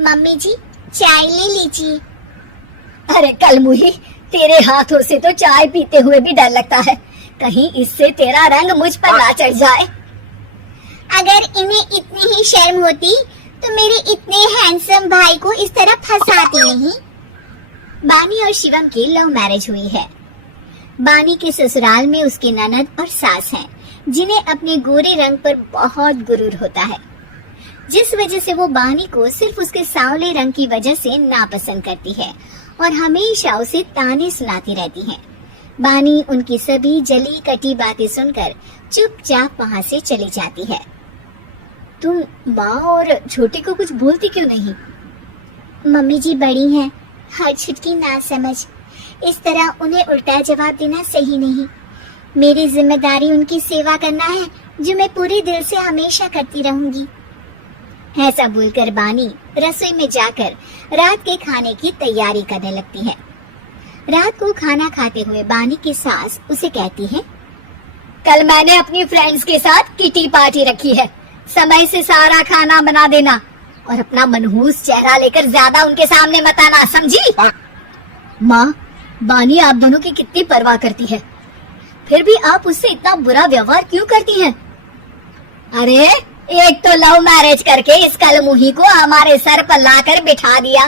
Mummy जी चाय ले लीजिए। अरे कलमुही, तेरे हाथों से तो चाय पीते हुए भी डर लगता है, कहीं इससे तेरा रंग मुझ पर ना चढ़ जाए। अगर इन्हें इतनी ही शर्म होती तो मेरे इतने हैंडसम भाई को इस तरह फंसाती नहीं। बानी और शिवम की लव मैरिज हुई है। बानी के ससुराल में उसकी ननद और सास हैं, जिन्हें अपने गोरे रंग पर बहुत गुरूर होता है, जिस वजह से वो बानी को सिर्फ उसके सांवले रंग की वजह से नापसंद करती है और हमेशा उसे ताने सुनाती रहती है। बानी उनकी सभी जली कटी बातें सुनकर चुपचाप वहाँ से चली जाती है। तुम माँ और छोटी को कुछ बोलती क्यों नहीं? मम्मी जी बड़ी हैं, हर छुटकी ना समझ, इस तरह उन्हें उल्टा जवाब देना सही नहीं। मेरी जिम्मेदारी उनकी सेवा करना है, जो मैं पूरे दिल से हमेशा करती रहूंगी। ऐसा बोलकर बानी रसोई में जाकर रात के खाने की तैयारी करने लगती है। रात को खाना खाते हुए बानी की सास उसे कहती है, कल मैंने अपनी फ्रेंड्स के साथ किटी पार्टी रखी है, समय से सारा खाना बना देना और अपना मनहूस चेहरा लेकर ज्यादा उनके सामने मत आना, समझी? माँ, बानी आप दोनों की कितनी परवाह करती है, फिर भी आप उससे इतना बुरा व्यवहार क्यों करती हैं? अरे एक तो लव मैरिज करके इस कलमुही को हमारे सर पर लाकर बिठा दिया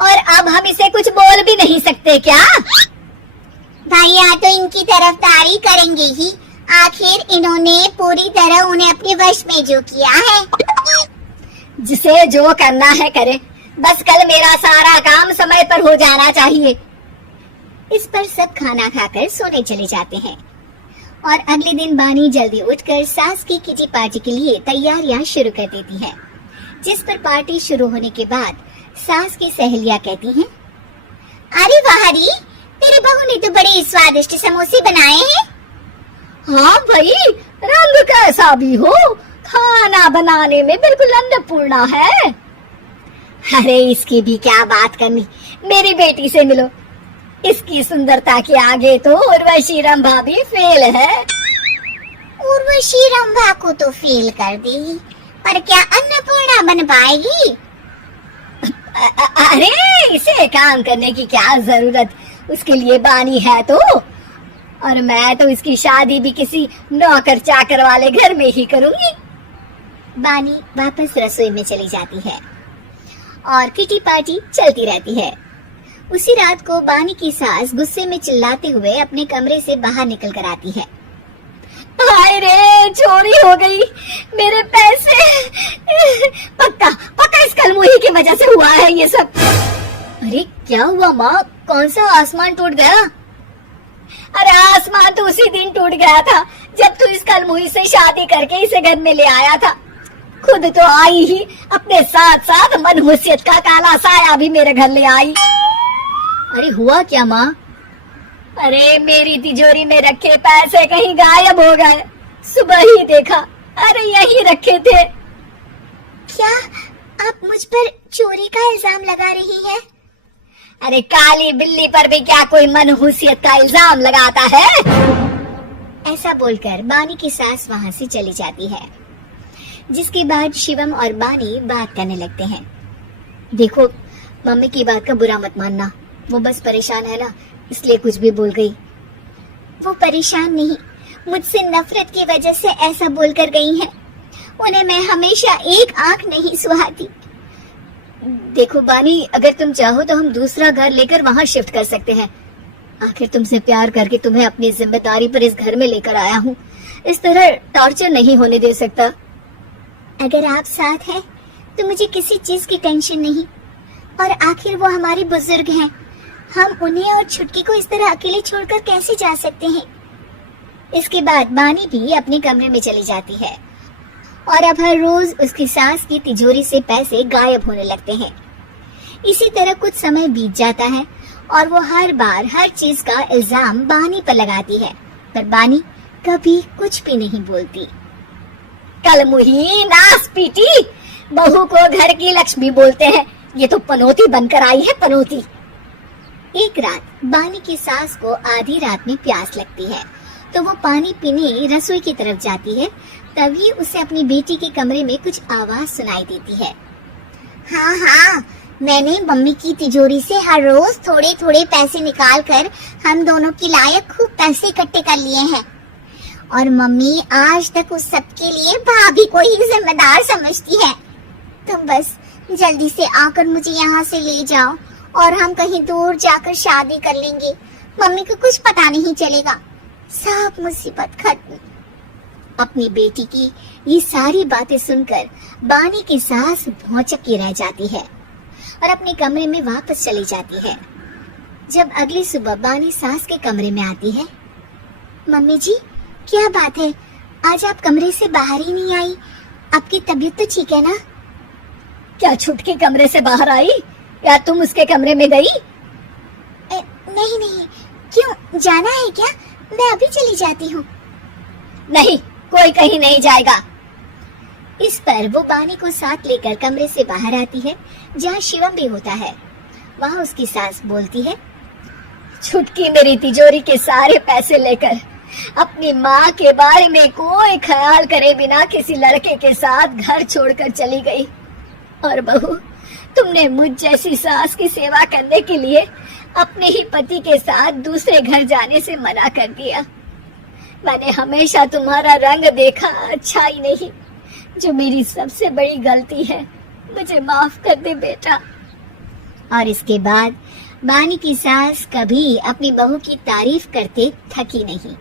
और अब हम इसे कुछ बोल भी नहीं सकते क्या? भैया तो इनकी तरफदारी करेंगे ही, आखिर इन्होंने पूरी तरह उन्हें अपने वश में जो किया है। जिसे जो करना है करे, बस कल मेरा सारा काम समय पर हो जाना चाहिए। इस पर सब खाना खाकर सोने चले जाते हैं और अगले दिन बानी जल्दी उठकर सास की किटी पार्टी के लिए तैयारियां शुरू कर देती है। जिस पर पार्टी शुरू होने के बाद सास की सहेलियां कहती हैं, अरे वाहरी, तेरी बहू ने तो बड़े स्वादिष्ट समोसे बनाए हैं। हाँ भाई, रंग कैसा भी हो, खाना बनाने में बिल्कुल अन्नपूर्णा है। अरे इसकी भी क्या बात करनी, मेरी बेटी से मिलो, इसकी सुंदरता के आगे तो उर्वशी रंभा भी फेल है। उर्वशी रंभा को तो फेल कर देगी, पर क्या अन्नपूर्णा बन पाएगी? अरे इसे काम करने की क्या जरूरत, उसके लिए बानी है तो, और मैं तो इसकी शादी भी किसी नौकर चाकर वाले घर में ही करूंगी। बानी वापस रसोई में चली जाती है और किटी पार्टी चलती रहती है। उसी रात को बानी की सास गुस्से में चिल्लाते हुए अपने कमरे से बाहर निकल कर आती है। हाय रे, चोरी हो गई, मेरे पैसे, पक्का पक्का इस कलमुही की वजह से हुआ है ये सब। अरे क्या हुआ माँ, कौन सा आसमान टूट गया? अरे आसमान तो उसी दिन टूट गया था जब तू इस कलमुही से शादी करके इसे घर में ले आया था। खुद तो आई ही, अपने साथ साथ मनहूसियत का काला साया भी मेरे घर ले आई। अरे हुआ क्या माँ? अरे मेरी तिजोरी में रखे पैसे कहीं गायब हो गए, सुबह ही देखा, अरे यही रखे थे। क्या आप मुझ पर चोरी का इल्जाम लगा रही है? अरे काली बिल्ली पर भी क्या कोई मनहूसियत का इल्जाम लगाता है? ऐसा बोलकर बानी की सास वहाँ से चली जाती है, जिसके बाद शिवम और बानी बात करने लगते हैं। देखो, मम्मी की बात का बुरा मत मानना, वो बस परेशान है ना, इसलिए कुछ भी बोल गई। वो परेशान नहीं, मुझसे नफरत की वजह से ऐसा बोलकर गई हैं। उन्हें मैं हमेशा एक आंख नहीं सुहाती। देखो बानी, अगर तुम चाहो तो हम दूसरा घर लेकर वहाँ शिफ्ट कर सकते हैं। आखिर तुमसे प्यार करके तुम्हें अपनी जिम्मेदारी पर इस घर में लेकर आया हूँ, इस तरह टॉर्चर नहीं होने दे सकता। अगर आप साथ हैं तो मुझे किसी चीज की टेंशन नहीं, और आखिर वो हमारे बुजुर्ग हैं, हम उन्हें और छुटकी को इस तरह अकेले छोड़कर कैसे जा सकते हैं। इसके बाद बानी भी अपने कमरे में चली जाती है और अब हर रोज उसकी सास की तिजोरी से पैसे गायब होने लगते हैं। इसी तरह कुछ समय बीत जाता है और वो हर बार हर चीज का इल्जाम बानी पर लगाती है, पर बानी कभी कुछ भी नहीं बोलती। कलमुही, नास पीटी, बहू को घर की लक्ष्मी बोलते हैं, ये तो पनौती बनकर आई है, पनौती। एक रात बानी की सास को आधी रात में प्यास लगती है, तो वो पानी पीने रसोई की तरफ जाती है। तभी उसे अपनी बेटी के कमरे में कुछ आवाज सुनाई देती है। हाँ हाँ, मैंने मम्मी की तिजोरी से हर रोज थोड़े थोड़े पैसे निकाल कर हम दोनों के लायक खूब पैसे इकट्ठे कर लिए हैं। और मम्मी आज तक उस सब के लिए भाभी को ही जिम्मेदार समझती है। तुम बस जल्दी से आकर मुझे यहाँ से ले जाओ और हम कहीं दूर जाकर शादी कर लेंगे। मम्मी को कुछ पता नहीं चलेगा। सब मुसीबत खत्म। अपनी बेटी की ये सारी बातें सुनकर बानी की सास भौचक्की रह जाती है और अपने कमरे में वापस चली जाती है। जब अगली सुबह बानी सास के कमरे में आती है, मम्मी जी क्या बात है, आज आप कमरे से बाहर ही नहीं आई? आपकी तबीयत तो ठीक है ना? क्या छुटकी कमरे से बाहर आई या तुम उसके कमरे में गई? नहीं नहीं, क्यों जाना है क्या? मैं अभी चली जाती हूँ। नहीं, कोई कहीं नहीं जाएगा। इस पर वो बानी को साथ लेकर कमरे से बाहर आती है जहाँ शिवम भी होता है। वहाँ उसकी सास बोलती है, छुटकी मेरी तिजोरी के सारे पैसे लेकर अपनी माँ के बारे में कोई ख्याल करे बिना किसी लड़के के साथ घर छोड़कर चली गई। और बहू, तुमने मुझ जैसी सास की सेवा करने के लिए अपने ही पति के साथ दूसरे घर जाने से मना कर दिया। मैंने हमेशा तुम्हारा रंग देखा अच्छा ही नहीं, जो मेरी सबसे बड़ी गलती है। मुझे माफ कर दे बेटा। और इसके बाद बानी की सास कभी अपनी बहू की तारीफ करते थकी नहीं।